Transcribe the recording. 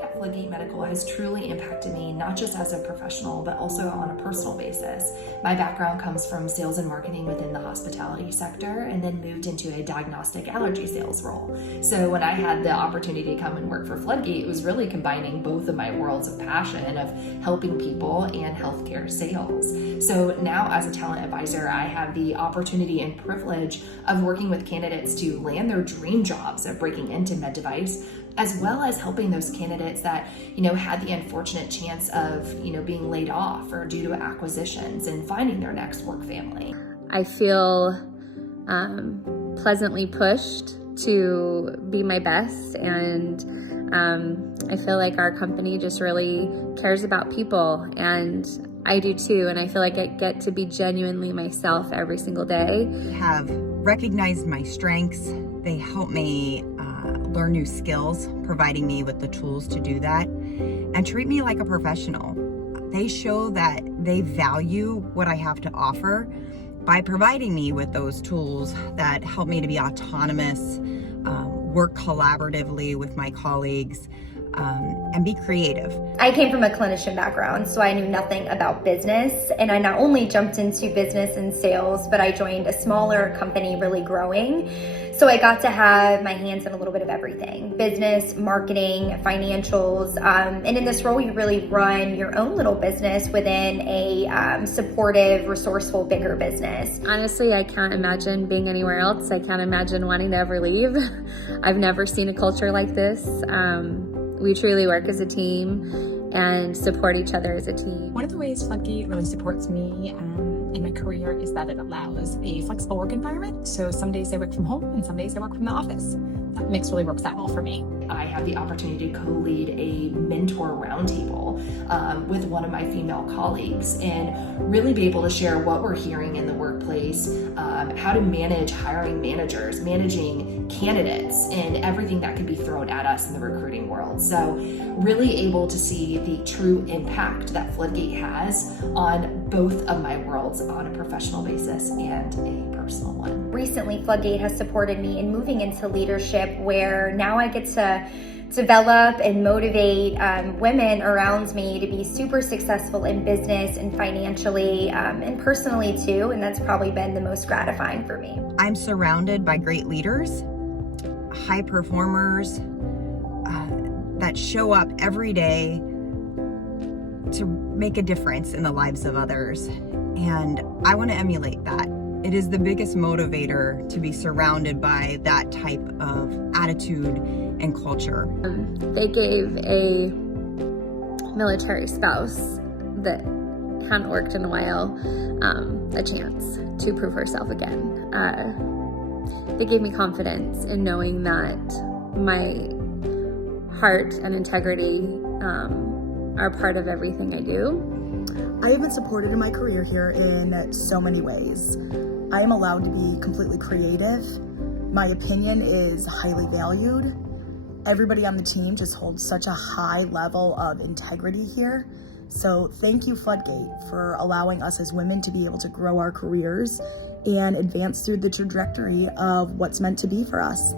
Working at FloodGate Medical has truly impacted me, not just as a professional, but also on a personal basis. My background comes from sales and marketing within the hospitality sector, and then moved into a diagnostic allergy sales role. So when I had the opportunity to come and work for FloodGate, it was really combining both of my worlds of passion of helping people and healthcare sales. So now as a talent advisor, I have the opportunity and privilege of working with candidates to land their dream jobs of breaking into med device, as well as helping those candidates that, had the unfortunate chance of, being laid off or due to acquisitions and finding their next work family. I feel pleasantly pushed to be my best, and I feel like our company just really cares about people, and I do too, and I feel like I get to be genuinely myself every single day. Have recognized my strengths. They help me learn new skills, providing me with the tools to do that, and treat me like a professional. They show that they value what I have to offer by providing me with those tools that help me to be autonomous, work collaboratively with my colleagues, and be creative. I came from a clinician background, so I knew nothing about business, and I not only jumped into business and sales, but I joined a smaller company really growing. So I got to have my hands in a little bit of everything: business, marketing, financials, and in this role you really run your own little business within a supportive, resourceful, bigger business. Honestly, I can't imagine being anywhere else. I can't imagine wanting to ever leave. I've never seen a culture like this. We truly work as a team and support each other as a team. One of the ways FloodGate really supports me in my career is that it allows a flexible work environment. So some days I work from home and some days I work from the office. That mix really works out well for me. I have the opportunity to co-lead a mentor roundtable with one of my female colleagues and really be able to share what we're hearing in the workplace, how to manage hiring managers, managing candidates, and everything that can be thrown at us in the recruiting world. So really able to see the true impact that FloodGate has on both of my worlds on a professional basis and a personal one. Recently, FloodGate has supported me in moving into leadership, where now I get to develop and motivate women around me to be super successful in business and financially and personally too, and that's probably been the most gratifying for me. I'm surrounded by great leaders, high performers that show up every day to make a difference in the lives of others, and I want to emulate that. It is the biggest motivator to be surrounded by that type of attitude and culture. They gave a military spouse that hadn't worked in a while a chance to prove herself again. They gave me confidence in knowing that my heart and integrity are part of everything I do. I have been supported in my career here in so many ways. I am allowed to be completely creative. My opinion is highly valued. Everybody on the team just holds such a high level of integrity here. So thank you, FloodGate, for allowing us as women to be able to grow our careers and advance through the trajectory of what's meant to be for us.